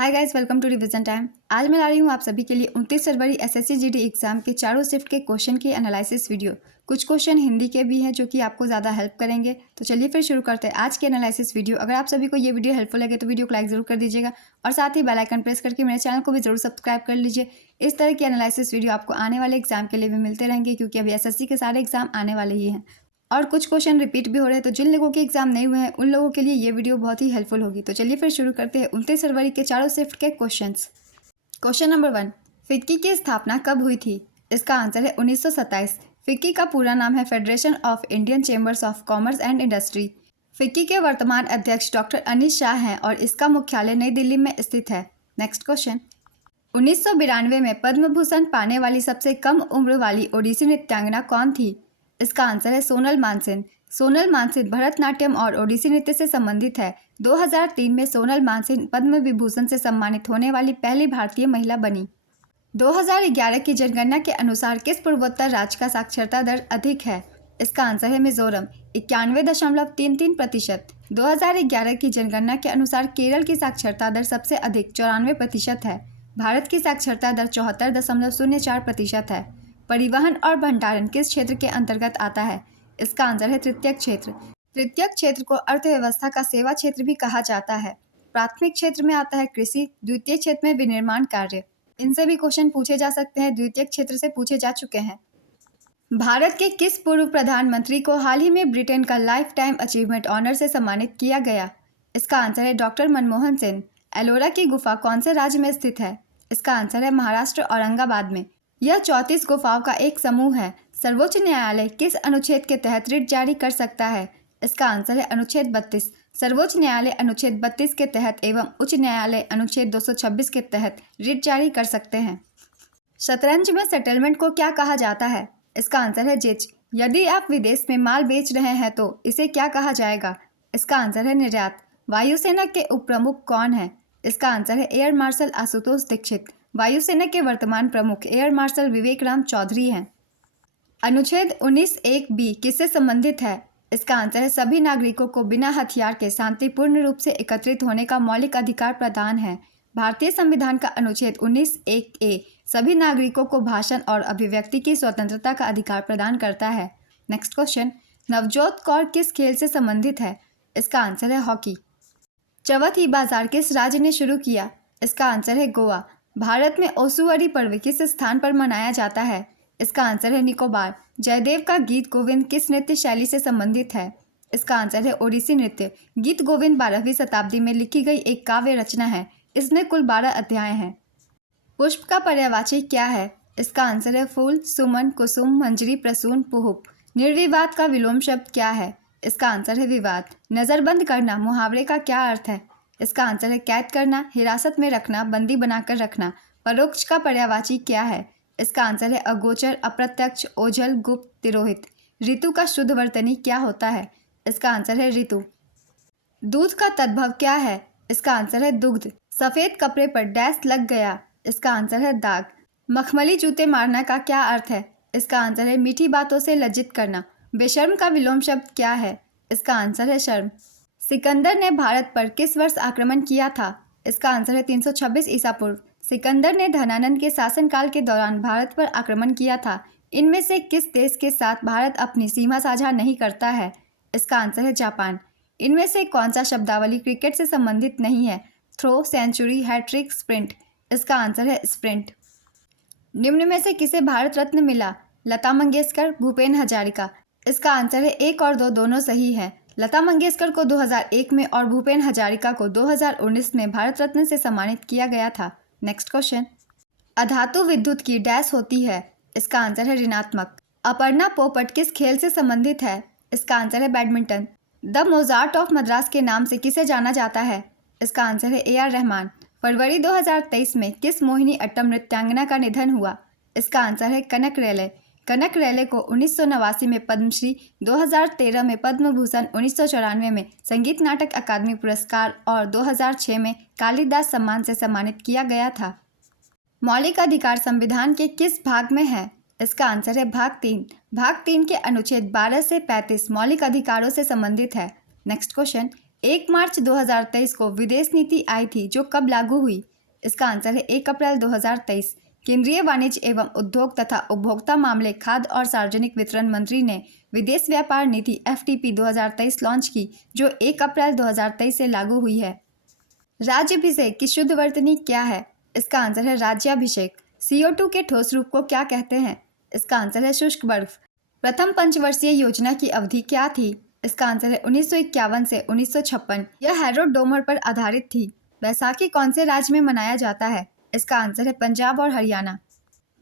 Hi guys, welcome to revision time. आज मैं ला रही हूँ आप सभी के लिए 29 फरवरी एसएससी जीडी एग्जाम के चारों शिफ्ट के क्वेश्चन की एनालिसिस वीडियो। कुछ क्वेश्चन हिंदी के भी हैं जो कि आपको ज़्यादा हेल्प करेंगे। तो चलिए फिर शुरू करते हैं आज की एनालिसिस वीडियो। अगर आप सभी को ये वीडियो हेल्पफुल लगे तो वीडियो को लाइक जरूर कर दीजिएगा और साथ ही बेल आइकन प्रेस करके मेरे चैनल को भी जरूर सब्सक्राइब कर लीजिए। इस तरह की एनालिसिस वीडियो आपको आने वाले एग्जाम के लिए भी मिलते रहेंगे, क्योंकि अभी एसएससी के सारे एग्जाम आने वाले ही हैं और कुछ क्वेश्चन रिपीट भी हो रहे हैं। तो जिन लोगों के एग्जाम नहीं हुए हैं उन लोगों के लिए ये वीडियो बहुत ही हेल्पफुल होगी। तो चलिए फिर शुरू करते हैं 29 फरवरी के चारों शिफ्ट के क्वेश्चंस। क्वेश्चन नंबर 1, फिक्की की स्थापना कब हुई थी? इसका आंसर है 1927। फिक्की का पूरा नाम है federation of Indian chambers of commerce and industry. FICCI के वर्तमान अध्यक्ष डॉक्टर अनिश शाह हैं और इसका मुख्यालय नई दिल्ली में स्थित है। नेक्स्ट क्वेश्चन, 1992 में पद्म भूषण पाने वाली सबसे कम उम्र वाली ओडिसी नृत्यांगना कौन थी? इसका आंसर है सोनल मानसिंह। सोनल मानसिंह भरतनाट्यम और ओडिसी नृत्य से संबंधित है। 2003 में सोनल मानसिंह पद्म विभूषण से सम्मानित होने वाली पहली भारतीय महिला बनी। 2011 की जनगणना के अनुसार किस पूर्वोत्तर राज्य का साक्षरता दर अधिक है? इसका आंसर है मिजोरम, 91.33%। 2011 की जनगणना के अनुसार केरल की साक्षरता दर सबसे अधिक 94% है। भारत की साक्षरता दर 74.04% है। परिवहन और भंडारण किस क्षेत्र के अंतर्गत आता है? इसका आंसर है तृतीयक क्षेत्र। तृतीयक क्षेत्र को अर्थव्यवस्था का सेवा क्षेत्र भी कहा जाता है। प्राथमिक क्षेत्र में आता है कृषि, द्वितीय क्षेत्र में विनिर्माण कार्य। इनसे भी क्वेश्चन पूछे जा सकते हैं, द्वितीयक क्षेत्र से पूछे जा चुके हैं। भारत के किस पूर्व प्रधानमंत्री को हाल ही में ब्रिटेन का लाइफ टाइम अचीवमेंट ऑनर से सम्मानित किया गया? इसका आंसर है डॉक्टर मनमोहन सिंह। एलोरा की गुफा कौन से राज्य में स्थित है? इसका आंसर है महाराष्ट्र, औरंगाबाद में। यह 34 गुफाओं का एक समूह है। सर्वोच्च न्यायालय किस अनुच्छेद के तहत रिट जारी कर सकता है? इसका आंसर है अनुच्छेद 32। सर्वोच्च न्यायालय अनुच्छेद 32 के तहत एवं उच्च न्यायालय अनुच्छेद 226 के तहत रिट जारी कर सकते हैं। शतरंज में सेटलमेंट को क्या कहा जाता है? इसका आंसर है जिच। यदि आप विदेश में माल बेच रहे हैं तो इसे क्या कहा जाएगा? इसका आंसर है निर्यात। वायुसेना के उप प्रमुख कौन है? इसका आंसर है एयर मार्शल आशुतोष दीक्षित। वायुसेना के वर्तमान प्रमुख एयर मार्शल विवेक राम चौधरी हैं। अनुच्छेद 19(1)(b) किससे संबंधित है? इसका आंसर है सभी नागरिकों को बिना हथियार के शांतिपूर्ण रूप से एकत्रित होने का मौलिक अधिकार प्रदान है। भारतीय संविधान का अनुच्छेद 19(1)(a) सभी नागरिकों को भाषण और अभिव्यक्ति की स्वतंत्रता का अधिकार प्रदान करता है। नेक्स्ट क्वेश्चन, नवजोत कौर किस खेल से संबंधित है? इसका आंसर है हॉकी। चवथी बाजार किस राज्य ने शुरू किया? इसका आंसर है गोवा। भारत में ओसुअरी पर्व किस स्थान पर मनाया जाता है? इसका आंसर है निकोबार। जयदेव का गीत गोविंद किस नृत्य शैली से संबंधित है? इसका आंसर है ओडिसी नृत्य। गीत गोविंद 12वीं शताब्दी में लिखी गई एक काव्य रचना है। इसमें कुल 12 अध्याय हैं। पुष्प का पर्यायवाची क्या है? इसका आंसर है फूल, सुमन, कुसुम, मंजरी, प्रसून, पुहुप। निर्विवाद का विलोम शब्द क्या है? इसका आंसर है विवाद। नज़रबंद करना मुहावरे का क्या अर्थ है? इसका आंसर है कैद करना, हिरासत में रखना, बंदी बनाकर रखना। परोक्ष का पर्यायवाची क्या है? इसका आंसर है अगोचर, अप्रत्यक्ष, ओझल, गुप्त, तिरोहित। ऋतु का शुद्ध वर्तनी क्या होता है? इसका आंसर है ऋतु। दूध का तद्भव क्या है? इसका आंसर है दुग्ध। सफ़ेद कपड़े पर डैश लग गया। इसका आंसर है दाग। मखमली जूते मारना का क्या अर्थ है? इसका आंसर है मीठी बातों से लज्जित करना। बेशर्म का विलोम शब्द क्या है? इसका आंसर है शर्म। सिकंदर ने भारत पर किस वर्ष आक्रमण किया था? इसका आंसर है 326 ईसा पूर्व। सिकंदर ने धनानंद के शासनकाल के दौरान भारत पर आक्रमण किया था। इनमें से किस देश के साथ भारत अपनी सीमा साझा नहीं करता है? इसका आंसर है जापान। इनमें से कौन सा शब्दावली क्रिकेट से संबंधित नहीं है? Throw, century, hat-trick, sprint. इसका आंसर है स्प्रिंट। निम्न में से किसे भारत रत्न मिला? लता मंगेशकर, भूपेन हजारिका। इसका आंसर है 1 और 2 दोनों सही है। लता मंगेशकर को 2001 में और भूपेन हजारिका को 2019 में भारत रत्न से सम्मानित किया गया था। नेक्स्ट क्वेश्चन, अधातु विद्युत की डैश होती है? इसका आंसर है ऋणात्मक। अपर्णा पोपट किस खेल से संबंधित है? इसका आंसर है badminton. The Mozart of Madras के नाम से किसे जाना जाता है? इसका आंसर है AR रहमान। फरवरी 2023 में किस मोहिनी अट्टम नृत्यांगना का निधन हुआ? इसका आंसर है कनक रेले। कनक रेले को 1989 में पद्मश्री, 2013 में पद्म भूषण, 1994 में संगीत नाटक अकादमी पुरस्कार और 2006 में कालिदास सम्मान से सम्मानित किया गया था। मौलिक अधिकार संविधान के किस भाग में है? इसका आंसर है भाग 3। भाग 3 के अनुच्छेद 12 से 35 मौलिक अधिकारों से संबंधित है। नेक्स्ट क्वेश्चन, 1 मार्च 2023 को विदेश नीति आई थी जो कब लागू हुई? इसका आंसर है 1 अप्रैल 2023। केंद्रीय वाणिज्य एवं उद्योग तथा उपभोक्ता मामले, खाद्य और सार्वजनिक वितरण मंत्री ने विदेश व्यापार नीति FTP 2023 लॉन्च की, जो 1 अप्रैल 2023 से लागू हुई है। राज्याभिषेक की शुद्ध वर्तनी क्या है? इसका आंसर है राज्याभिषेक। CO2 के ठोस रूप को क्या कहते हैं? इसका आंसर है शुष्क बर्फ। प्रथम पंचवर्षीय योजना की अवधि क्या थी? इसका आंसर है 1951 से 1956। यह हेरोडोमर पर आधारित थी। बैसाखी कौन से राज्य में मनाया जाता है? इसका आंसर है पंजाब और हरियाणा।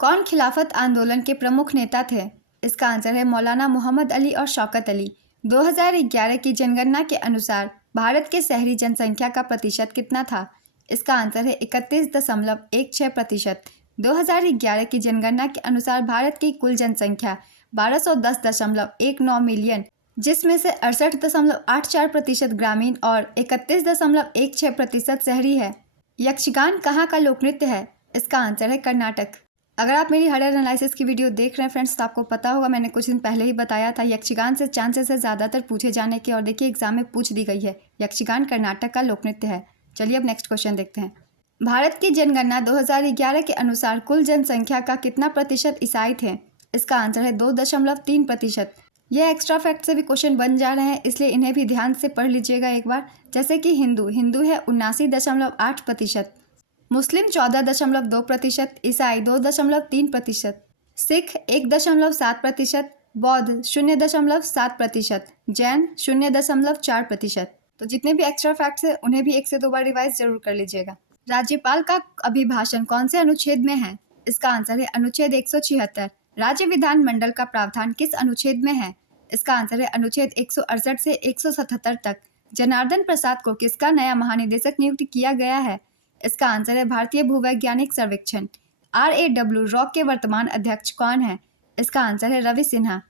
कौन खिलाफत आंदोलन के प्रमुख नेता थे? इसका आंसर है मौलाना मोहम्मद अली और शौकत अली। 2011 की जनगणना के अनुसार भारत के शहरी जनसंख्या का प्रतिशत कितना था? इसका आंसर है 31.16%। 2011 की जनगणना के अनुसार भारत की कुल जनसंख्या 1210.19 मिलियन, जिसमें से 68.84% ग्रामीण और 31.16% शहरी है। यक्षगान कहाँ का लोक नृत्य है? इसका आंसर है कर्नाटक। अगर आप मेरी हर एनालिसिस की वीडियो देख रहे हैं फ्रेंड्स, तो आपको पता होगा मैंने कुछ दिन पहले ही बताया था यक्षगान से चांसेस है ज़्यादातर पूछे जाने के, और देखिए एग्जाम में पूछ दी गई है। यक्षगान कर्नाटक का लोक नृत्य है। चलिए अब नेक्स्ट क्वेश्चन देखते हैं। भारत की जनगणना 2011 के अनुसार कुल जनसंख्या का कितना प्रतिशत ईसाई थे? इसका आंसर है 2.3%। यह एक्स्ट्रा फैक्ट से भी क्वेश्चन बन जा रहे हैं, इसलिए इन्हें भी ध्यान से पढ़ लीजिएगा एक बार। जैसे कि हिंदू है 79.8%, मुस्लिम 14.2%, ईसाई 2.3%, सिख 1.7%, बौद्ध 0.7%, जैन 0.4%। तो जितने भी एक्स्ट्रा फैक्ट्स हैं उन्हें भी 1 से 2 बार रिवाइज जरूर कर लीजिएगा। राज्यपाल का अभिभाषण कौन से अनुच्छेद में है? इसका आंसर है अनुच्छेद 176। राज्य विधानमंडल का प्रावधान किस अनुच्छेद में है? इसका आंसर है अनुच्छेद 168 से 177 तक। जनार्दन प्रसाद को किसका नया महानिदेशक नियुक्त किया गया है? इसका आंसर है भारतीय भूवैज्ञानिक सर्वेक्षण RAW रॉक के वर्तमान अध्यक्ष कौन है? इसका आंसर है रवि सिन्हा।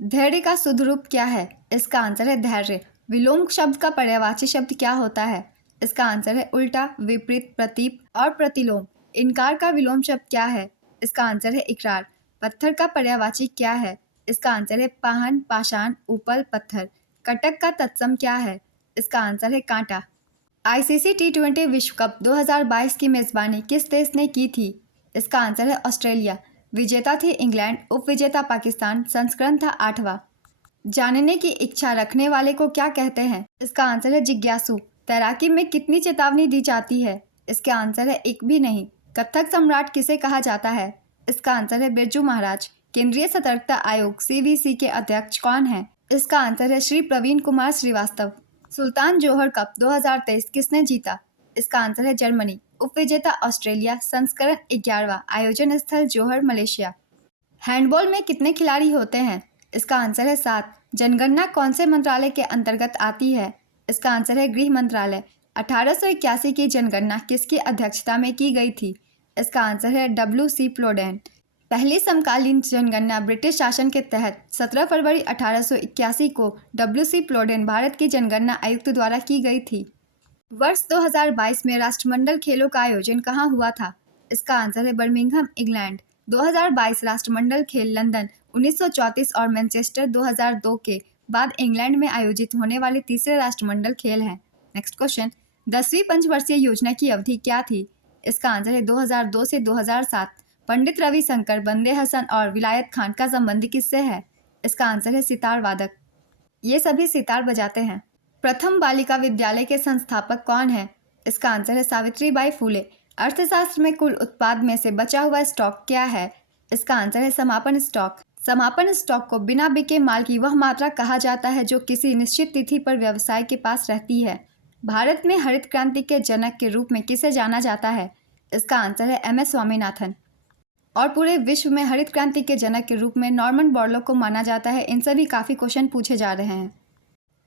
धैर्य का शुद्ध रूप क्या है? इसका आंसर है धैर्य। विलोम शब्द का पर्यायवाची शब्द क्या होता है? इसका आंसर है उल्टा, विपरीत, प्रतीप और प्रतिलोम। इनकार का विलोम शब्द क्या है? इसका आंसर है इकरार। पत्थर का पर्यायवाची क्या है? इसका आंसर है पाहन, पाषाण, उपल, पत्थर। कटक का तत्सम क्या है? इसका आंसर है कांटा। ICC T20 विश्व कप 2022 की मेजबानी किस देश ने की थी? इसका आंसर है ऑस्ट्रेलिया। विजेता थी इंग्लैंड, उपविजेता पाकिस्तान। संस्करण था 8वां। जानने की इच्छा रखने वाले को क्या कहते हैं? इसका आंसर है जिज्ञासु। तैराकी में कितनी चेतावनी दी जाती है? इसका आंसर है एक भी नहीं। कथक सम्राट किसे कहा जाता है? इसका आंसर है बिरजू महाराज। केंद्रीय सतर्कता आयोग CVC के अध्यक्ष कौन है? इसका आंसर है श्री प्रवीण कुमार श्रीवास्तव। सुल्तान जोहर कप 2023 किसने जीता? इसका आंसर है जर्मनी। उपविजेता ऑस्ट्रेलिया। संस्करण 11वां। आयोजन स्थल जोहर, मलेशिया। हैंडबॉल में कितने खिलाड़ी होते हैं? इसका आंसर है 7। जनगणना कौन से मंत्रालय के अंतर्गत आती है? इसका आंसर है गृह मंत्रालय। 1881 की जनगणना किसकी अध्यक्षता में की गई थी? इसका आंसर है WC प्लोडेन। पहली समकालीन जनगणना ब्रिटिश शासन के तहत 17 फरवरी 1881 को WC प्लोडेन भारत की जनगणना आयुक्त द्वारा की गई थी। वर्ष 2022 में राष्ट्रमंडल खेलों का आयोजन कहाँ हुआ था? इसका आंसर है बर्मिंघम, इंग्लैंड। 2022 राष्ट्रमंडल खेल लंदन 1934 और मैनचेस्टर 2002 के बाद इंग्लैंड में आयोजित होने वाले तीसरे राष्ट्रमंडल खेल हैं। Next question. 10वीं पंचवर्षीय योजना की अवधि क्या थी? इसका आंसर है 2002 से 2007। पंडित रविशंकर, बंदे हसन और विलायत खान का संबंध किससे है? इसका आंसर है सितार वादक। ये सभी सितार बजाते हैं। प्रथम बालिका विद्यालय के संस्थापक कौन है? इसका आंसर है सावित्रीबाई फूले। अर्थशास्त्र में कुल उत्पाद में से बचा हुआ स्टॉक क्या है? इसका आंसर है समापन स्टॉक। समापन स्टॉक को बिना बिके माल की वह मात्रा कहा जाता है जो किसी निश्चित तिथि पर व्यवसाय के पास रहती है। भारत में हरित क्रांति के जनक के रूप में किसे जाना जाता है? इसका आंसर है MS स्वामीनाथन। और पूरे विश्व में हरित क्रांति के जनक के रूप में नॉर्मन बोरलॉग को माना जाता है। इन सभी काफ़ी क्वेश्चन पूछे जा रहे हैं।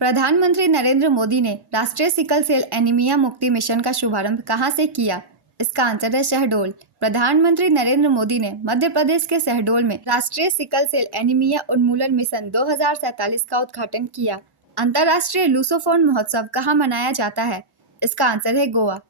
प्रधानमंत्री नरेंद्र मोदी ने राष्ट्रीय सिकल सेल एनीमिया मुक्ति मिशन का शुभारंभ कहाँ से किया? इसका आंसर है शहडोल। प्रधानमंत्री नरेंद्र मोदी ने मध्य प्रदेश के शहडोल में राष्ट्रीय सिकल सेल एनीमिया उन्मूलन मिशन 2047 का उद्घाटन किया। अंतर्राष्ट्रीय लूसोफोन महोत्सव कहाँ मनाया जाता है? इसका आंसर है गोवा।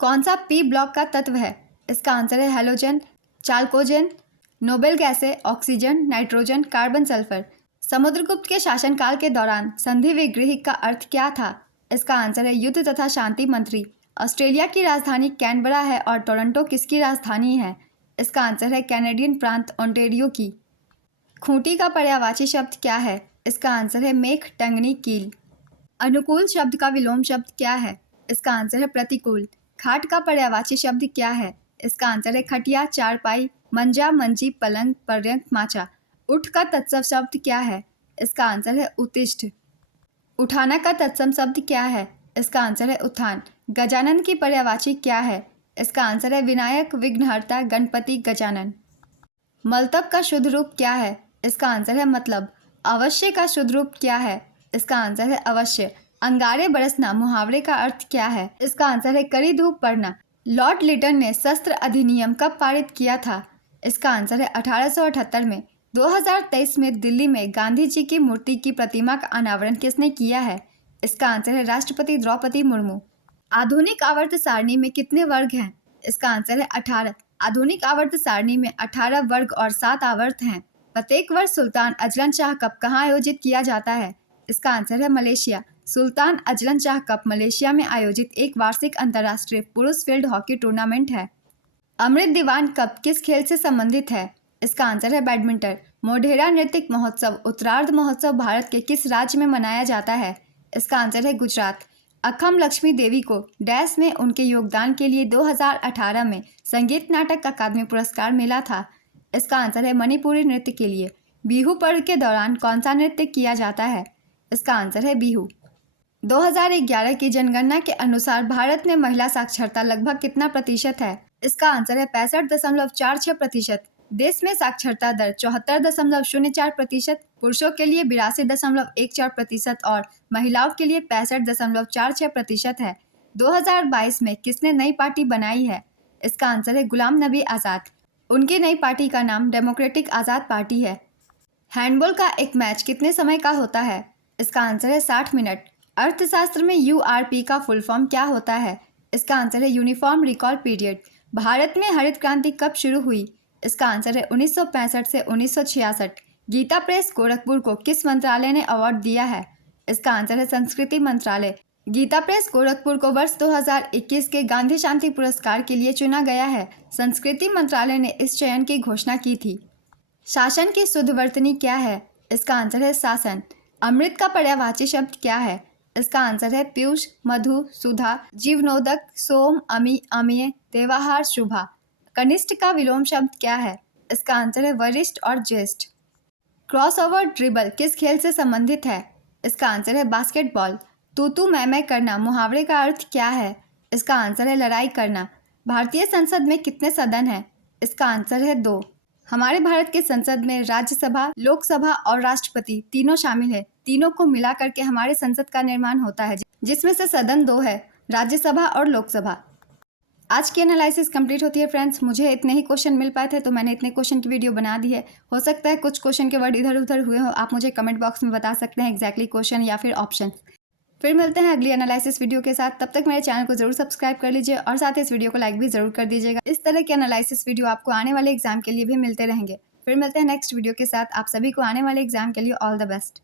कौन सा P ब्लॉक का तत्व है? इसका आंसर है हैलोजन, चाल्कोजन, नोबेल गैसें, oxygen, nitrogen, carbon, sulphur. Samudragupta के शासनकाल के दौरान संधि विग्रही का अर्थ क्या था? इसका आंसर है युद्ध तथा शांति मंत्री। ऑस्ट्रेलिया की राजधानी कैनबरा है और टोरंटो किसकी राजधानी है? इसका आंसर है कैनेडियन प्रांत ओंटारियो की। खूंटी का पर्यायवाची शब्द क्या है? इसका आंसर है मेघ टंगनी कील। अनुकूल शब्द का विलोम शब्द क्या है? इसका आंसर है प्रतिकूल। खाट का पर्यायवाची शब्द क्या है? इसका आंसर है खटिया, चारपाई, मंजा, मंजी, पलंग, पर्यंक, माचा। उठ का तत्सम शब्द क्या है? इसका आंसर है उत्तिष्ठ। उठाना का तत्सम शब्द क्या है? इसका आंसर है उत्थान। गजानन की पर्यायवाची क्या है? इसका आंसर है विनायक, विघ्नहर्ता, गणपति, गजानन। मलतब का शुद्ध रूप क्या है? इसका आंसर है मतलब। अवश्य का शुद्ध रूप क्या है? इसका आंसर है अवश्य। अंगारे बरसना मुहावरे का अर्थ क्या है? इसका आंसर है कड़ी धूप पड़ना। लॉर्ड लिटन ने शस्त्र अधिनियम कब पारित किया था? इसका आंसर है 1878 में। 2023 में दिल्ली में गांधी जी की मूर्ति की प्रतिमा का अनावरण किसने किया है? इसका आंसर है राष्ट्रपति द्रौपदी मुर्मू। आधुनिक आवर्त सारणी में कितने वर्ग हैं? इसका आंसर है 18। आधुनिक आवर्त सारणी में 18 वर्ग और 7 आवर्त हैं। प्रत्येक वर्ष सुल्तान अजलन शाह कप कहाँ आयोजित किया जाता है? इसका आंसर है Malaysia. Sultan Azlan Shah cup Malaysia में आयोजित एक वार्षिक अंतर्राष्ट्रीय पुरुष फील्ड हॉकी टूर्नामेंट है। अमृत दीवान कप किस खेल से संबंधित है? इसका आंसर है बैडमिंटन। मोढेरा नृत्य महोत्सव उत्तरार्ध महोत्सव भारत के किस राज्य में मनाया जाता है? इसका आंसर है गुजरात। अखम लक्ष्मी देवी को डैश में उनके योगदान के लिए 2018 में संगीत नाटक अकादमी पुरस्कार मिला था। इसका आंसर है मणिपुरी नृत्य के लिए। बिहू पर्व के दौरान कौन सा नृत्य किया जाता है? इसका आंसर है बिहू। 2011 की जनगणना के अनुसार भारत में महिला साक्षरता लगभग कितना प्रतिशत है? इसका आंसर है 65.46%। देश में साक्षरता दर 74.04%, पुरुषों के लिए 82.14% और महिलाओं के लिए 65.46% है। 2022 में किसने नई पार्टी बनाई है? इसका आंसर है गुलाम नबी आज़ाद। उनकी नई पार्टी का नाम डेमोक्रेटिक आज़ाद पार्टी है। हैंडबॉल का एक मैच कितने समय का होता है? इसका आंसर है 60 मिनट। अर्थशास्त्र में यूआरपी का फुल फॉर्म क्या होता है? इसका आंसर है यूनिफॉर्म रिकॉल पीरियड। भारत में हरित क्रांति कब शुरू हुई? इसका आंसर है 1965 से 1966। गीता प्रेस गोरखपुर को किस मंत्रालय ने अवार्ड दिया है? इसका आंसर है संस्कृति मंत्रालय। गीता प्रेस गोरखपुर को वर्ष 2021 के गांधी शांति पुरस्कार के लिए चुना गया है। संस्कृति मंत्रालय ने इस चयन की घोषणा की थी। शासन की शुद्ध वर्तनी क्या है? इसका आंसर है शासन। अमृत का पर्यायवाची शब्द क्या है? इसका आंसर है पीयूष, मधु, सुधा, जीवनोदक, सोम, अमी, अमीय, देवाहार, शुभा। कनिष्ठ का विलोम शब्द क्या है? इसका आंसर है वरिष्ठ और ज्येष्ठ। क्रॉसओवर ड्रिबल किस खेल से संबंधित है? इसका आंसर है बास्केटबॉल। तू मैं करना मुहावरे का अर्थ क्या है? इसका आंसर है लड़ाई करना। भारतीय संसद में कितने सदन हैं? इसका आंसर है 2। हमारे भारत के संसद में राज्यसभा, लोकसभा और राष्ट्रपति तीनों शामिल है। तीनों को मिला करके हमारे संसद का निर्माण होता है, जिसमें से सदन 2 है, राज्यसभा और लोकसभा। आज की एनालिसिस कंप्लीट होती है फ्रेंड्स। मुझे इतने ही क्वेश्चन मिल पाए थे तो मैंने इतने क्वेश्चन की वीडियो बना दी है। हो सकता है कुछ क्वेश्चन के वर्ड इधर उधर हुए हो, आप मुझे कमेंट बॉक्स में बता सकते हैं एग्जैक्टली क्वेश्चन या फिर ऑप्शन। फिर मिलते हैं अगली एनालिसिस वीडियो के साथ। तब तक मेरे चैनल को जरूर सब्सक्राइब कर लीजिए और साथ ही इस वीडियो को लाइक भी जरूर कर दीजिएगा। इस तरह के एनालिसिस वीडियो आपको आने वाले एग्जाम के लिए भी मिलते रहेंगे। फिर मिलते हैं नेक्स्ट वीडियो के साथ। आप सभी को आने वाले एग्जाम के लिए ऑल द बेस्ट।